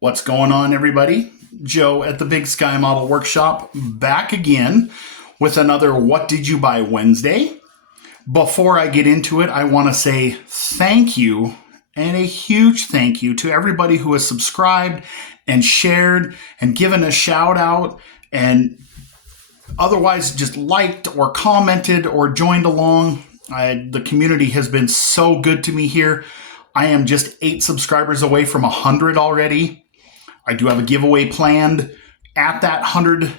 What's going on, everybody? Joe at the Big Sky Model Workshop back again with another What Did You Buy Wednesday. Before I get into it, I want to say thank you and a huge thank you to everybody who has subscribed and shared and given a shout out and otherwise just liked or commented or joined along. The community has been so good to me here. I am just 8 subscribers away from 100 already. I do have a giveaway planned at that 100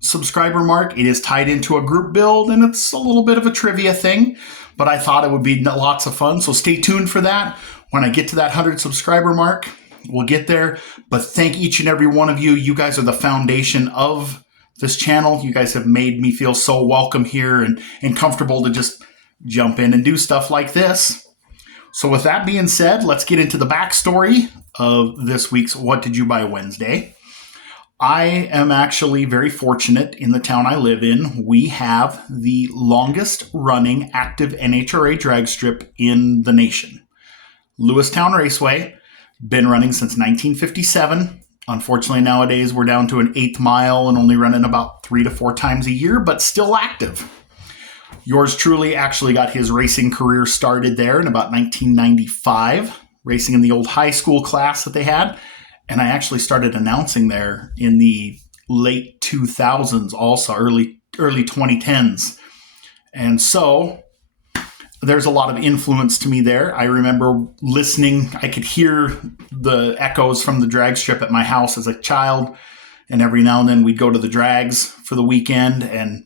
subscriber mark. It is tied into a group build, and it's a little bit of a trivia thing, but I thought it would be lots of fun. So stay tuned for that. When I get to that 100 subscriber mark, we'll get there. But thank each and every one of you. You guys are the foundation of this channel. You guys have made me feel so welcome here and comfortable to just jump in and do stuff like this. So with that being said, let's get into the backstory of this week's What Did You Buy Wednesday. I am actually very fortunate in the town I live in. We have the longest running active NHRA drag strip in the nation. Lewistown Raceway, been running since 1957. Unfortunately, nowadays we're down to an 8th mile and only running about 3 to 4 times a year, but still active. Yours truly actually got his racing career started there in about 1995, racing in the old high school class that they had. And I actually started announcing there in the late 2000s, also early 2010s. And so there's a lot of influence to me there. I remember listening. I could hear the echoes from the drag strip at my house as a child. And every now and then we'd go to the drags for the weekend and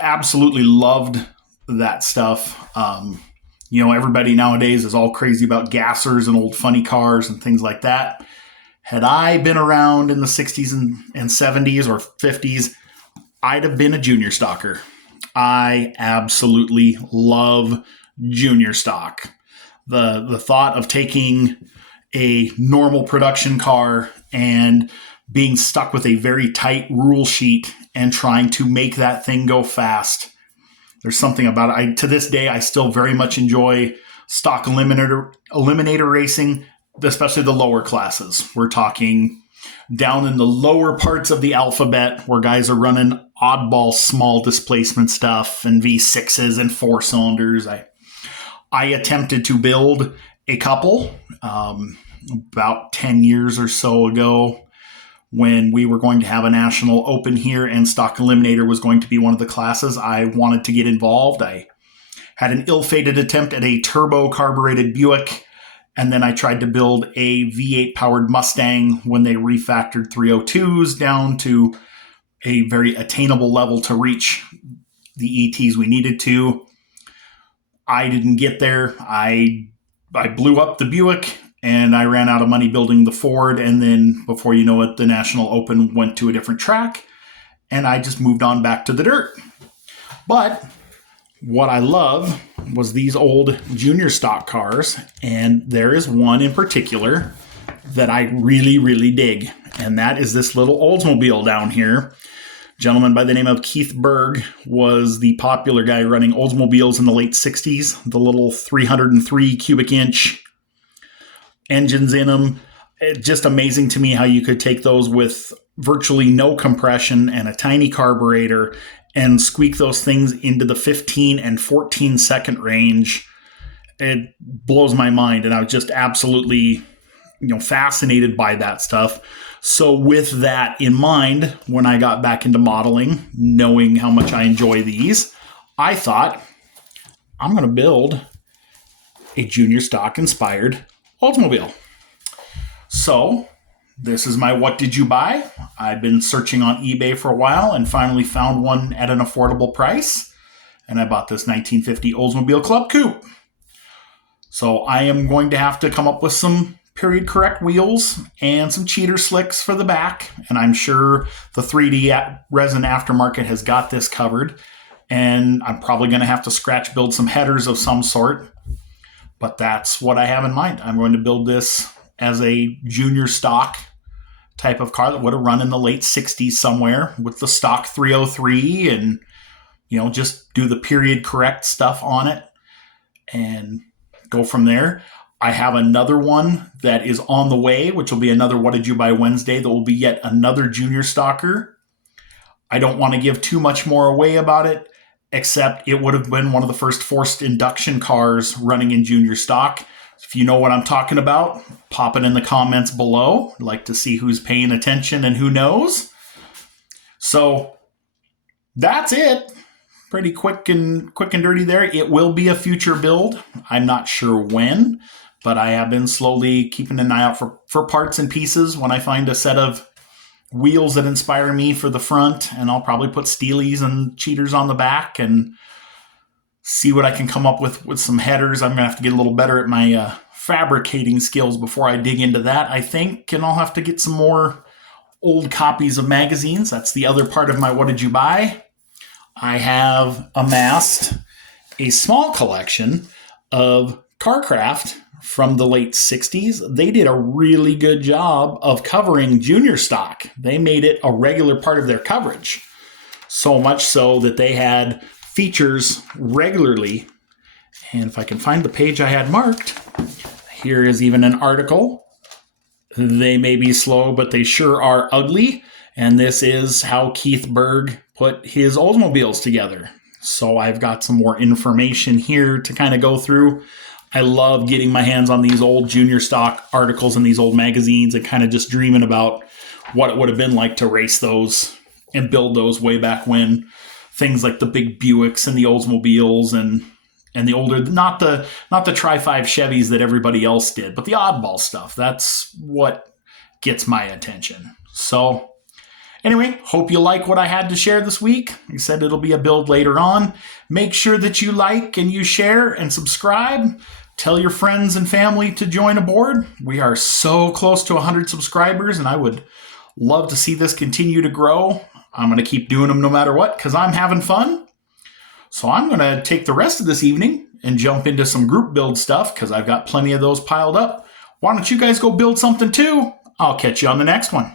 absolutely loved that stuff. Everybody nowadays is all crazy about gassers and old funny cars and things like that. Had I been around in the 60s and 70s or 50s, I'd have been a junior stocker. I absolutely love junior stock. The thought of taking a normal production car and being stuck with a very tight rule sheet and trying to make that thing go fast. There's something about it. To this day, I still very much enjoy stock eliminator racing, especially the lower classes. We're talking down in the lower parts of the alphabet where guys are running oddball small displacement stuff and V6s and 4 cylinders. I attempted to build a couple about 10 years or so ago, when we were going to have a national open here and stock eliminator was going to be one of the classes. I wanted to get involved. I had an ill-fated attempt at a turbo carbureted Buick, and then I tried to build a V8 powered Mustang when they refactored 302s down to a very attainable level to reach the ETs we needed to. I didn't get there. I blew up the Buick, and I ran out of money building the Ford. And then before you know it, the National Open went to a different track, and I just moved on back to the dirt. But what I love was these old junior stock cars. And there is one in particular that I really, really dig. And that is this little Oldsmobile down here. A gentleman by the name of Keith Berg was the popular guy running Oldsmobiles in the late 60s. The little 303 cubic inch engines in them. It's just amazing to me how you could take those with virtually no compression and a tiny carburetor and squeak those things into the 15 and 14 second range. It blows my mind, and I was just absolutely fascinated by that stuff. So with that in mind, when I got back into modeling, knowing how much I enjoy these, I thought I'm going to build a junior stock inspired Oldsmobile. So this is my What Did You Buy? I've been searching on eBay for a while and finally found one at an affordable price. And I bought this 1950 Oldsmobile Club Coupe. So I am going to have to come up with some period correct wheels and some cheater slicks for the back. And I'm sure the 3D Resin Aftermarket has got this covered. And I'm probably going to have to scratch build some headers of some sort. But that's what I have in mind. I'm going to build this as a junior stock type of car that would have run in the late 60s somewhere with the stock 303 and, just do the period correct stuff on it and go from there. I have another one that is on the way, which will be another What Did You Buy Wednesday. That will be yet another junior stocker. I don't want to give too much more away about it, except it would have been one of the first forced induction cars running in junior stock. If you know what I'm talking about, pop it in the comments below. I'd like to see who's paying attention and who knows. So that's it. Pretty quick and dirty there. It will be a future build. I'm not sure when, but I have been slowly keeping an eye out for parts and pieces when I find a set of wheels that inspire me for the front, and I'll probably put Steelies and cheaters on the back and see what I can come up with some headers. I'm going to have to get a little better at my fabricating skills before I dig into that, I think, and I'll have to get some more old copies of magazines. That's the other part of my What Did You Buy? I have amassed a small collection of Carcraft from the late 60s. They did a really good job of covering junior stock. They made it a regular part of their coverage. So much so that they had features regularly. And if I can find the page I had marked, here is even an article. They may be slow, but they sure are ugly. And this is how Keith Berg put his Oldsmobiles together. So I've got some more information here to kind of go through. I love getting my hands on these old junior stock articles and these old magazines and kind of just dreaming about what it would have been like to race those and build those way back when. Things like the big Buicks and the Oldsmobiles and the older, not the Tri-5 Chevys that everybody else did, but the oddball stuff. That's what gets my attention. So anyway, hope you like what I had to share this week. Like I said, it'll be a build later on. Make sure that you like and you share and subscribe. Tell your friends and family to join aboard. We are so close to 100 subscribers, and I would love to see this continue to grow. I'm going to keep doing them no matter what because I'm having fun. So I'm going to take the rest of this evening and jump into some group build stuff because I've got plenty of those piled up. Why don't you guys go build something too? I'll catch you on the next one.